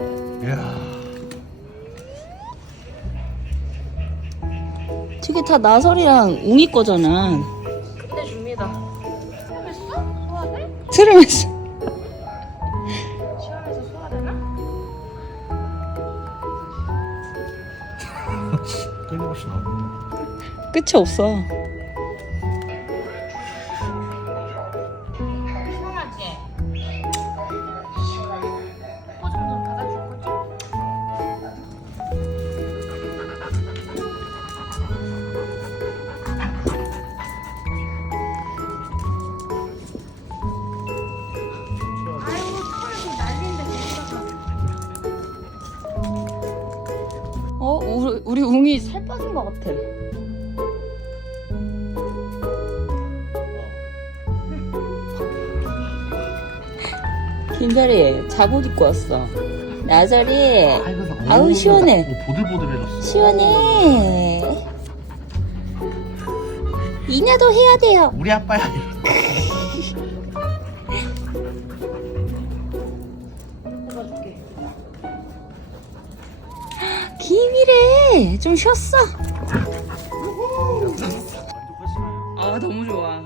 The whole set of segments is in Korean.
이야. 저게 다 나설이랑 웅이 거잖아. 끝내줍니다. 했어? 소화돼? 트름했어. 시원해서 소화되나? 끊임없이 나오네. 끝이 없어. 우리, 웅이 살 빠진 것 같아. 김설이 잠옷 입고 왔어. 나설이 아우, 시원해. 오, 보들보들해졌어. 시원해. 이나도 해야 돼요. 우리 아빠야. 김이래. 좀 쉬었어. 아 너무 좋아.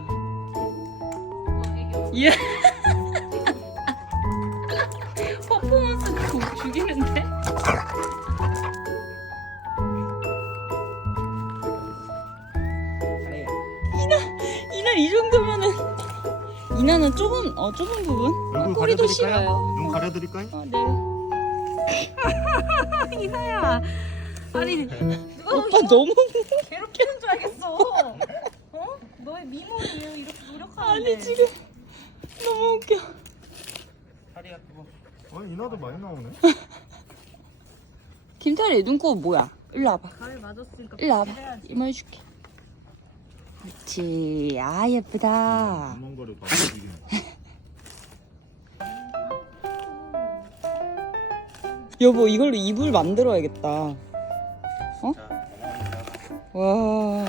예. 퍼포먼스 고- 죽이는데? 이나 이나 이 정도면은 이나는 좁은 어 좁은 부분 얼굴 꼬리도 가려드릴까요? 싫어요. 눈 가려드릴까요? 어, 네. 이나야 아니 오빠 너무 괴롭히는 줄 알겠어 어? 너의 미모를 이렇게 노력하는데 아니 지금 너무 웃겨. 다리가 그거. 어, 이나도 많이 나오네. 김태리 눈곱 뭐야? 일로 와봐. 가을 맞았으니까 일로 와봐. 해야지. 이모 해줄게. 그렇지. 아 예쁘다. 도망가려. 여보 이걸로 이불 만들어야겠다. 어? 와.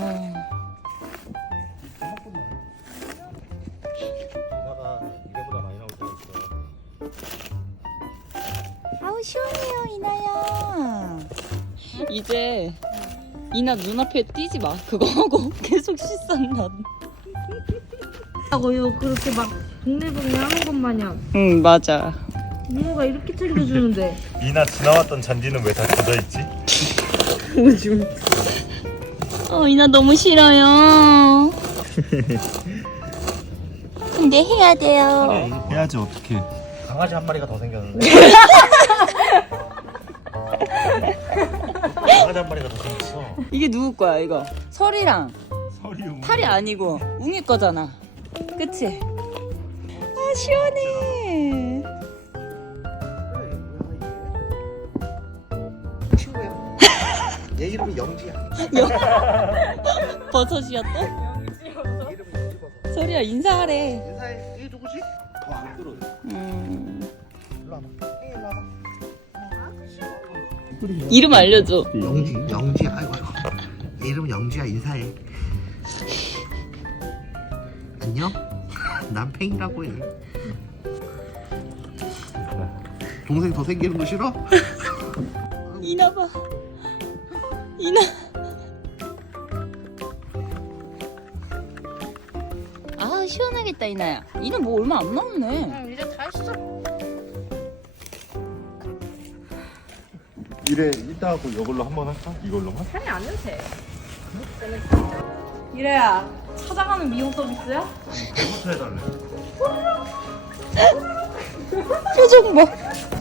아우 시원해요 이나야. 이제 이나 눈앞에 띄지 마. 그거 하고 계속 씻었나. 하고요 그렇게 막 동네방네 하는 것 마냥 응 맞아. 이모가 이렇게 챙겨주는데 이나 지나왔던 잔디는 왜 다 젖어 있지? 요즘 어 이나 너무 싫어요. 근데 해야 돼요. 해야지 어떻게? 강아지 한 마리가 더 생겼는데. 강아지 한 마리가 더 생겼어. 이게 누구 거야 이거? 설이랑 서리 웅. 탈이 아니고 웅이 거잖아. 그치? 아 시원해. 얘 이름이 영지야. 버섯이야 또? 이름이 영지 버섯. 설이야 인사하래. 인사해. 얘 누구지? 더 안 들어. 음, 일로 와봐. 형 일로 와봐. 이름 알려줘. 영지. 영지야. 아이고 아이고. 얘 이름은 영지야. 인사해. 안녕. 난 팽이라고 해. 동생 더 생기는 거 싫어? 이나 봐. 이나. 아 시원하겠다 이나야. 이는 뭐 얼마 안 남았네. 응 이제 다 했어 이래 이따 하고 이걸로 한번 할까? 이걸로만? 향이 안 냄새 이래야 찾아가는 미용 서비스야? 해달래. 표정 봐.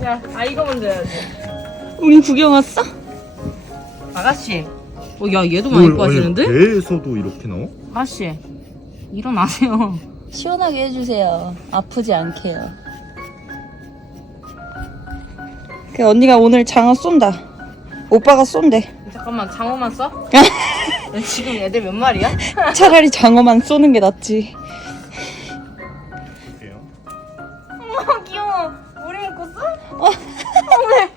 야, 아 이거 먼저 해야지. 우리 구경 왔어? 아가씨. 어, 야, 얘도 많이 빠지는데? 배에서도 이렇게 나와? 아가씨, 일어나세요. 시원하게 해주세요. 아프지 않게요. 그 언니가 오늘 장어 쏜다. 오빠가 쏜대. 잠깐만, 장어만 써? 지금 애들 몇 마리야? 차라리 장어만 쏘는 게 낫지. 볼게요. 어, 귀여워. 우리 먹고 써? 어, 왜?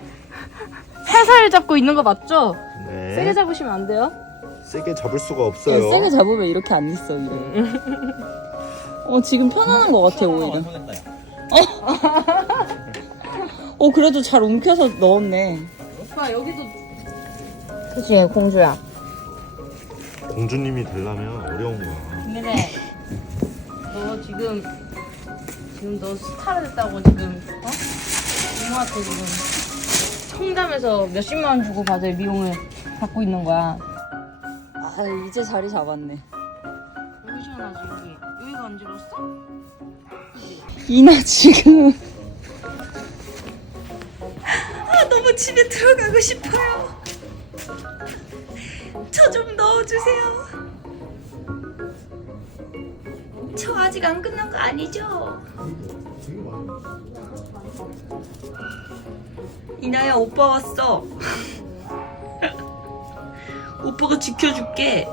살살 잡고 있는 거 맞죠? 네. 세게 잡으시면 안 돼요. 세게 잡을 수가 없어요. 세게 잡으면 이렇게 안 있어, 이래. 어, 지금 편안한 것 같아, 오히려. 어 그래도 잘 움켜서 넣었네. 오빠 여기도. 그치 공주야. 공주님이 되려면 어려운 거야. 김미래, 너 지금 지금 너 스타가 됐다고 지금 어? 이모한테 지금 청담에서 몇십만 원 주고 받을 미용을 받고 있는 거야. 아 이제 자리 잡았네. 여기 시원하지 여기. 여기가 안 질었어? 이나 지금 아 너무 집에 들어가고 싶어요. 저 좀 넣어주세요. 저 아직 안 끝난 거 아니죠? 이나야 오빠 왔어. 오빠가 지켜줄게.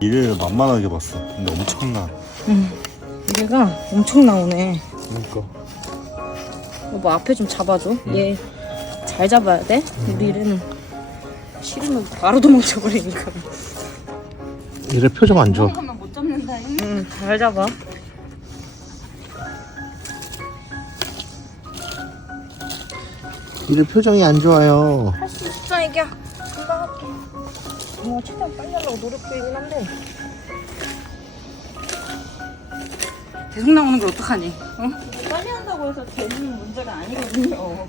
일을 만만하게 봤어. 근데 엄청나. 얘가 엄청 나오네. 그러니까. 여보 앞에 좀 잡아줘. 얘 잘 잡아야 돼. 우리는 싫으면 바로 도망쳐 버리니까. 얘를 표정 안 좋아. 하면 못 잡는다. 응, 잘 잡아. 얘를 표정이 안 좋아요. 할 수 있어, 애기야. 금방 할게. 뭐 최대한 빨리 하려고 노력 중이긴 한데. 계속 나오는 걸 어떡하니? 어? 빨리 한다고 해서 되는 문제가 아니거든요.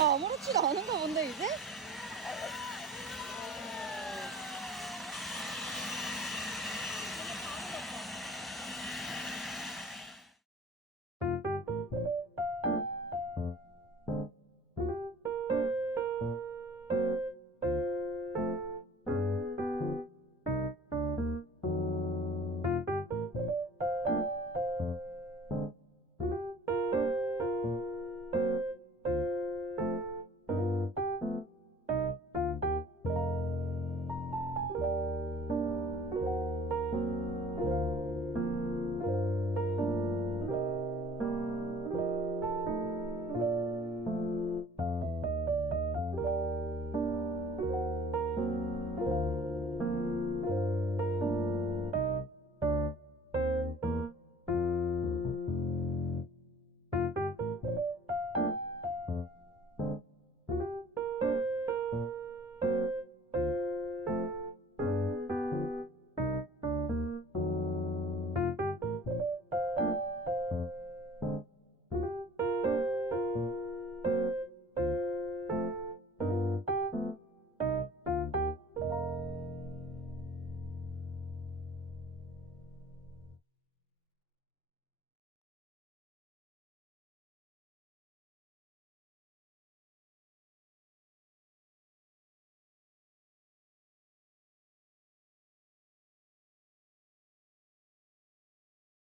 아, 아무렇지도 않은가 본데 이제?